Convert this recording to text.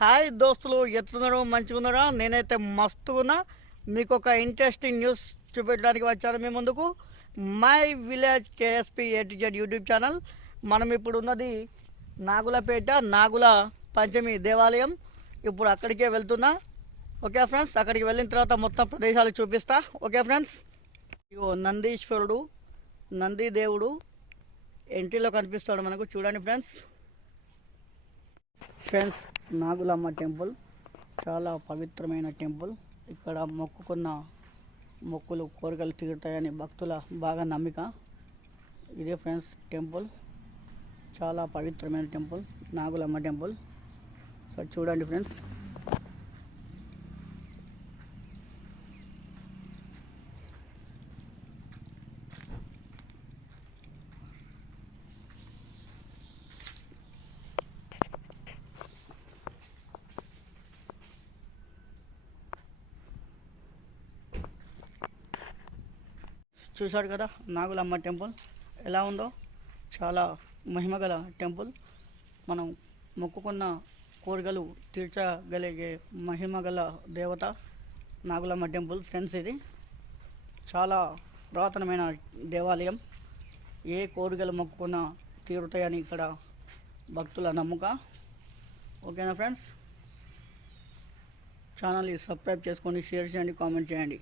Hi దోస్తులు, ఎట్లున్నారు? మంచిగా ఉన్నారా? నేనైతే మస్తున్నా. మీకు ఒక ఇంట్రెస్టింగ్ న్యూస్ చూపెట్టడానికి వచ్చాను మీ ముందుకు. My village KSP A to Z YouTube channel. మనం ఇప్పుడు ఉన్నది నాగులపేట నాగుల పంచమి దేవాలయం. ఇప్పుడు అక్కడికే వెళ్తున్నా. ఓకే ఫ్రెండ్స్, అక్కడికి వెళ్ళిన తర్వాత మొత్తం ప్రదేశాలు చూపిస్తా. ఓకే ఫ్రెండ్స్, ఇగో నందీశ్వరుడు, నందిదేవుడు ఎంట్రీలో కనిపిస్తాడు మనకు. చూడండి ఫ్రెండ్స్. నాగులమ్మ టెంపుల్ చాలా పవిత్రమైన టెంపుల్. ఇక్కడ మొక్కుకున్న మొక్కులు కోరికలు తీరుతాయని భక్తుల బాగా నమ్మిక. ఇదే ఫ్రెండ్స్ టెంపుల్, చాలా పవిత్రమైన టెంపుల్ నాగులమ్మ టెంపుల్. సో చూడండి ఫ్రెండ్స్. చూశారు కదా నాగులమ్మ టెంపుల్ ఎలా ఉందో. చాలా మహిమగల టెంపుల్. మనం మొక్కుకున్న కోరికలు తీర్చగలిగే మహిమగల దేవత నాగులమ్మ టెంపుల్ ఫ్రెండ్స్. ఇది చాలా పురాతనమైన దేవాలయం. ఏ కోరికలు మొక్కుకున్నా తీరుతాయని ఇక్కడ భక్తుల నమ్మక. ఓకేనా ఫ్రెండ్స్, ఛానల్ని సబ్స్క్రైబ్ చేసుకోండి, షేర్ చేయండి, కామెంట్ చేయండి.